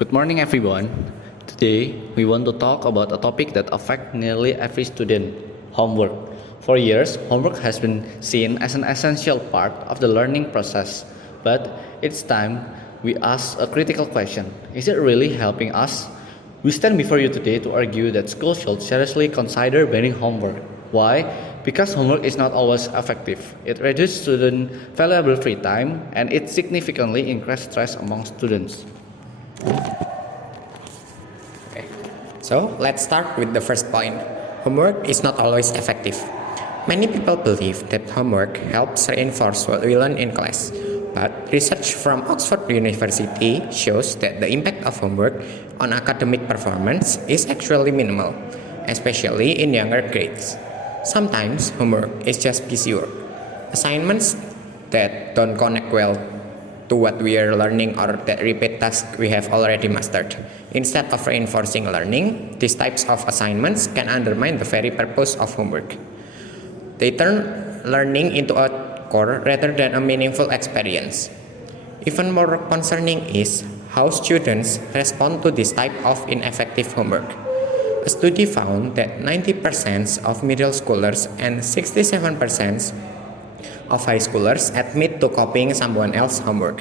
Good morning, everyone. Today, we want to talk about a topic that affects nearly every student: homework. For years, homework has been seen as an essential part of the learning process. But it's time we ask a critical question: is it really helping us? We stand before you today to argue that schools should seriously consider banning homework. Why? Because homework is not always effective. It reduces student valuable free time and it significantly increases stress among students. Okay. So let's start with the first point. Homework is not always effective. Many people believe that homework helps reinforce what we learn in class. But research from Oxford University shows that the impact of homework on academic performance is actually minimal, especially in younger grades. Sometimes homework is just busy work. Assignments that don't connect well to what we are learning or that repeat tasks we have already mastered. Instead of reinforcing learning, these types of assignments can undermine the very purpose of homework. They turn learning into a chore rather than a meaningful experience. Even more concerning is how students respond to this type of ineffective homework. A study found that 90% of middle schoolers and 67% of high schoolers admit to copying someone else's homework.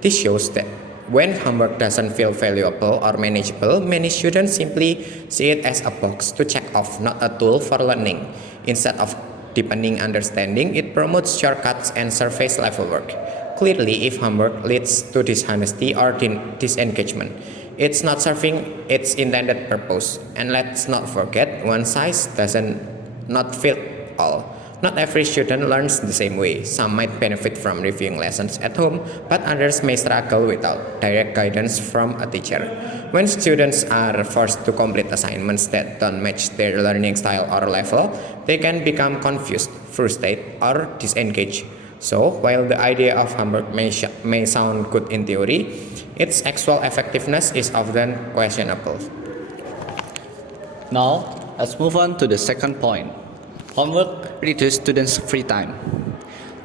This shows that when homework doesn't feel valuable or manageable, many students simply see it as a box to check off, not a tool for learning. Instead of deepening understanding, it promotes shortcuts and surface level work. Clearly, if homework leads to dishonesty or disengagement, it's not serving its intended purpose. And let's not forget, one size doesn't not fit all. Not every student learns the same way. Some might benefit from reviewing lessons at home, but others may struggle without direct guidance from a teacher. When students are forced to complete assignments that don't match their learning style or level, they can become confused, frustrated, or disengaged. So, while the idea of homework may sound good in theory, its actual effectiveness is often questionable. Now, let's move on to the second point. Homework reduces students' free time.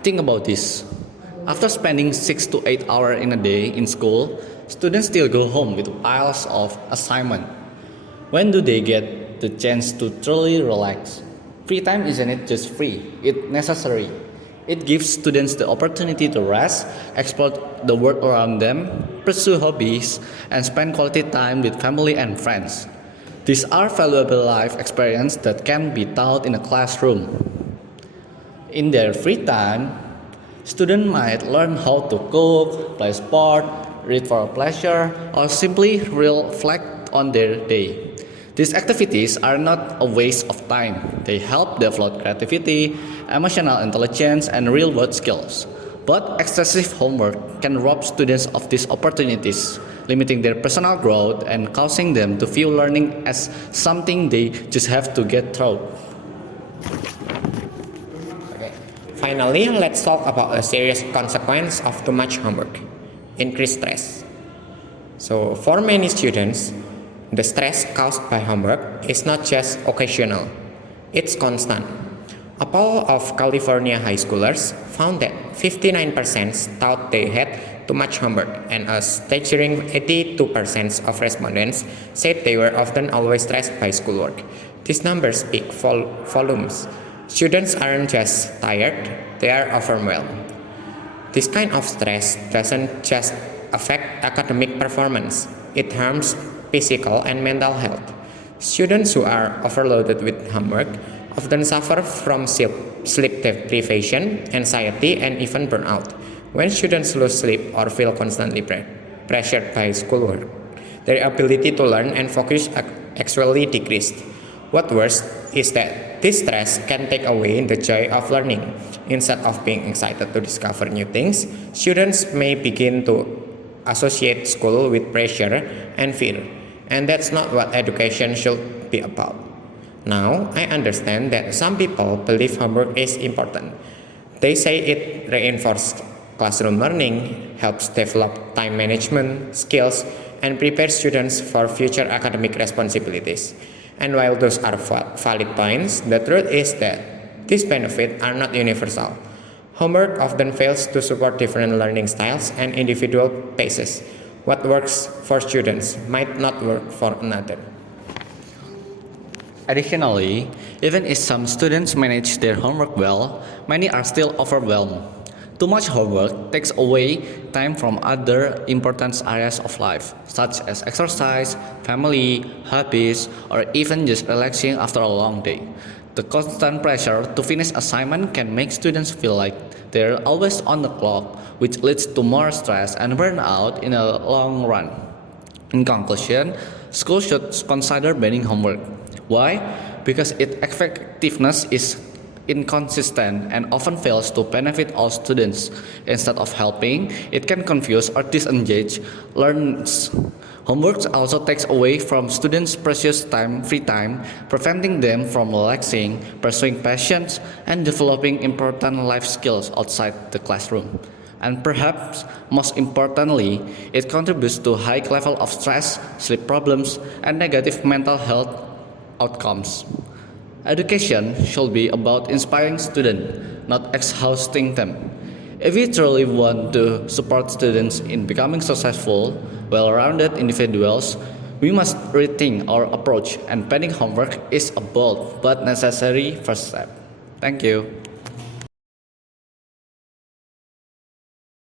Think about this. After spending 6 to 8 hours in a day in school, students still go home with piles of assignment. When do they get the chance to truly relax? Free time isn't just free, it's necessary. It gives students the opportunity to rest, explore the world around them, pursue hobbies, and spend quality time with family and friends. These are valuable life experiences that can be taught in a classroom. In their free time, students might learn how to cook, play sport, read for pleasure, or simply reflect on their day. These activities are not a waste of time. They help develop creativity, emotional intelligence, and real-world skills. But excessive homework can rob students of these opportunities, limiting their personal growth and causing them to view learning as something they just have to get through. Okay. Finally, let's talk about a serious consequence of too much homework: increased stress. So, for many students, the stress caused by homework is not just occasional, it's constant. A poll of California high schoolers found that 59% thought they had too much homework, and a staggering 82% of respondents said they were often always stressed by schoolwork. These numbers speak volumes. Students aren't just tired, they are overwhelmed. This kind of stress doesn't just affect academic performance, it harms physical and mental health. Students who are overloaded with homework often suffer from sleep deprivation, anxiety, and even burnout. When students lose sleep or feel constantly pressured by schoolwork, their ability to learn and focus actually decreased. What's worse is that this stress can take away the joy of learning. Instead of being excited to discover new things, students may begin to associate school with pressure and fear, and that's not what education should be about. Now, I understand that some people believe homework is important. They say it reinforces classroom learning, helps develop time management skills, and prepares students for future academic responsibilities. And while those are valid points, the truth is that these benefits are not universal. Homework often fails to support different learning styles and individual paces. What works for students might not work for another. Additionally, even if some students manage their homework well, many are still overwhelmed. Too much homework takes away time from other important areas of life, such as exercise, family, hobbies, or even just relaxing after a long day. The constant pressure to finish assignment can make students feel like they're always on the clock, which leads to more stress and burnout in the long run. In conclusion, schools should consider banning homework. Why? Because its effectiveness is inconsistent and often fails to benefit all students. Instead of helping, it can confuse or disengage learners. Homework also takes away from students' precious time, free time, preventing them from relaxing, pursuing passions, and developing important life skills outside the classroom. And perhaps most importantly, it contributes to high level of stress, sleep problems, and negative mental health outcomes. Education should be about inspiring students, not exhausting them. If we truly want to support students in becoming successful, well-rounded individuals, we must rethink our approach, and banning homework is a bold but necessary first step. Thank you.